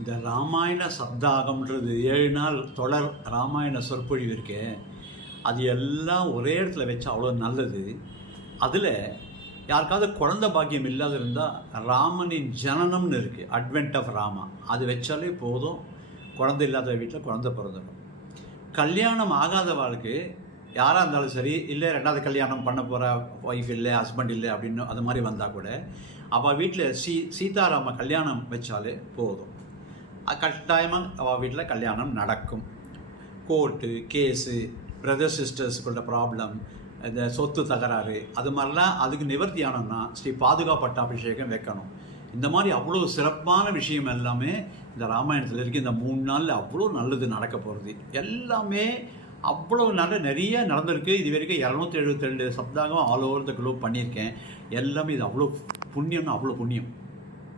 இந்த ராமாயண சப்தாகம்ன்றது 7 நாள் தொடர் ராமாயண சொற்பொழிவு இருக்கே, அது எல்லாம் ஒரே இடத்துல வச்சா அவ்வளோ நல்லது. அதில் யாருக்காவது குழந்த பாக்கியம் இல்லாத இருந்தால் ராமனின் ஜனனம்னு இருக்குது, அட்வென்ட் ஆஃப் ராமா, அது வச்சாலே போதும். குழந்தை இல்லாத வீட்டில் குழந்தை பிறந்துடும். கல்யாணம் ஆகாத வாழ்க்கை யாராக இருந்தாலும் சரி, இல்லை 2வது கல்யாணம் பண்ண போகிற ஒய்ஃப் இல்லை, ஹஸ்பண்ட் இல்லை அப்படின்னு அது மாதிரி வந்தால் கூட அவள் வீட்டில் சீதாராம கல்யாணம் வச்சாலே போதும். கட்டாயமாக அவள் வீட்டில் கல்யாணம் நடக்கும். கோர்ட்டு கேஸு, பிரதர் சிஸ்டர்ஸுக்குள்ள ப்ராப்ளம், இந்த சொத்து தகராறு, அது மாதிரிலாம் அதுக்கு நிவர்த்தி ஆனோம்னா ஸ்ரீ பாதுகா பட்டாபிஷேகம் வைக்கணும். இந்த மாதிரி அவ்வளோ சிறப்பான விஷயம் எல்லாமே இந்த ராமாயணத்தில் இருக்குது. இந்த 3 நாளில் அவ்வளோ நல்லது நடக்க போகிறது. எல்லாமே அவ்வளோ நிறைய நடந்திருக்கு. இது வரைக்கும் 272 சப்தாகம் ஆல் ஓவர் த குளோப் பண்ணியிருக்கேன். எல்லாமே இது அவ்வளோ புண்ணியம்னா அவ்வளோ புண்ணியம்.